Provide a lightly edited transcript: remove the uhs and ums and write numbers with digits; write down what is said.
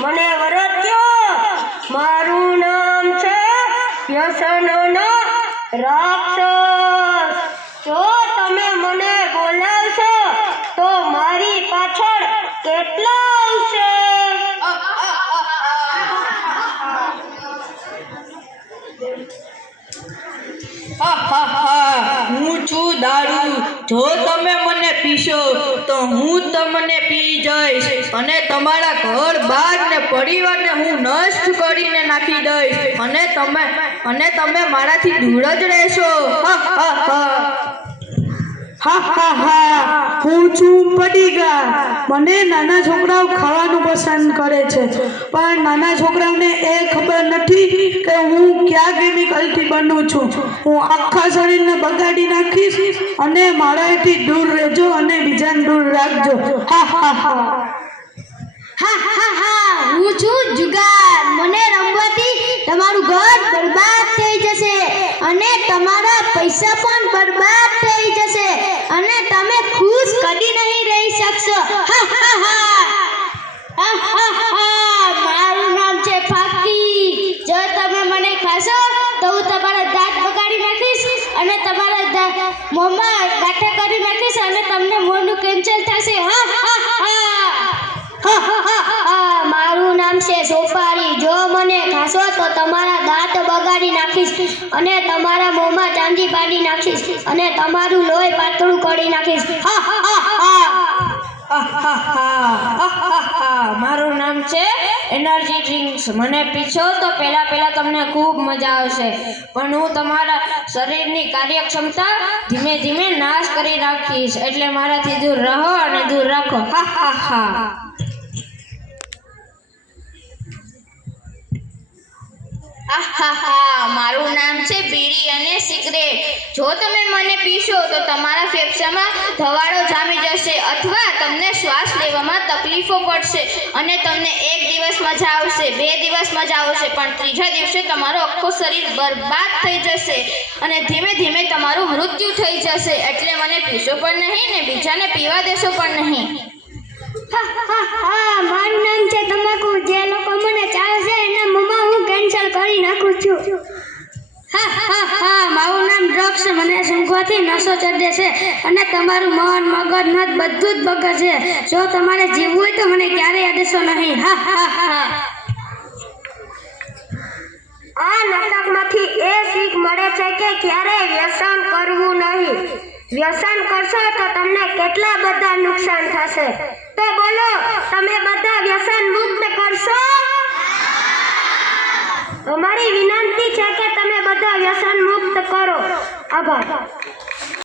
મને વરત્યો. મારું નામ છે વ્યસનનો રાક્ષસ. જો તમે મને બોલાવશો તો મારી પાછળ કેટલા આવશે? હું છું દારૂ. જો તમે મને પીશો તો હું તમને પી જઈશ અને તમારા ઘર બાર ને પરિવારને હું નષ્ટ કરીને નાખી દઈશ અને તમે મારાથી દૂર જ રહેશો. હું છું પડીગા. મને નાના છોકરાઓ ખાવાનું પસંદ કરે છે, પણ નાના છોકરાઓને એ ખબર નથી કે હું કયા કેમિકલથી બનું છું. હું આખા શરીરને બગાડી નાખીશ અને મારાથી દૂર રહેજો અને બીજાને દૂર રાખજો. હું છું જુગાર. મને રમવાથી તમારું ઘર બરબાદ થઈ જશે અને તમારા પૈસા પણ બરબાદ થઈ જશે અને તમે ખુશ કદી નહીં રહી શકશો. મારું નામ છે ફાકી. જો તમે મને ખાશો તો હું તમારા દાંત બગાડી નાખીશ અને તમારા મોંમાં ગાંઠા કરી નાખીશ અને તમને મોંનું કેન્સર થશે. મારું નામ છે સોપારી. જો મને ખાશો તો તમારા દાંત બગાડી નાખીશ અને તમારા મોંમાં ચાંદી પાડી નાખીશ અને તમારું લોહી પાતળું કરી નાખીશ. મારું નામ છે એનર્જી ડ્રિંક્સ. મને પીશો તો પહેલા તમને ખૂબ મજા આવશે, પણ હું તમારા શરીરની કાર્યક્ષમતા ધીમે ધીમે નાશ કરી નાખીશ. એટલે મારાથી દૂર રહો અને દૂર રાખો. મારું નામ છે બીડી અને સિગરેટ. જો તમે મને પીશો તો તમારા ફેફસામાં ધવાડો જામી જશે અથવા તમને શ્વાસ લેવામાં તકલીફો પડશે અને તમને એક દિવસ મજા આવશે, 2 દિવસ મજા આવશે, પણ ત્રીજા દિવસે તમારું આખું શરીર બરબાદ થઈ જશે અને ધીમે ધીમે તમારું મૃત્યુ થઈ જશે. એટલે મને પીશો પણ નહીં ને બીજાને પીવા દેશો પણ નહીં. મારું નામ છે તમાકુ. જે લોકો મને ચાવે છે એના મોંમાં હું કેન્સલ કરી નાખું છું. મારું નામ ડ્રગ્સ. મને સૂંઘવાથી નસો ચડે છે અને તમારું મન, મગજ, નસ બધું જ બગડશે. જો તમારે જીવવું હોય તો મને ક્યારેય અડશો નહીં. આ નાટકમાંથી એ શીખ મળે છે કે ક્યારેય વ્યસન કરવું નહીં. વ્યસન કરશો તો તમને કેટલા બધા નુકસાન થશે. તો બોલો, તમે બધા વ્યસન મુક્ત કરશો? અમારી વિનંતી છે કે તમે બધા વ્યસન મુક્ત કરો. આભાર.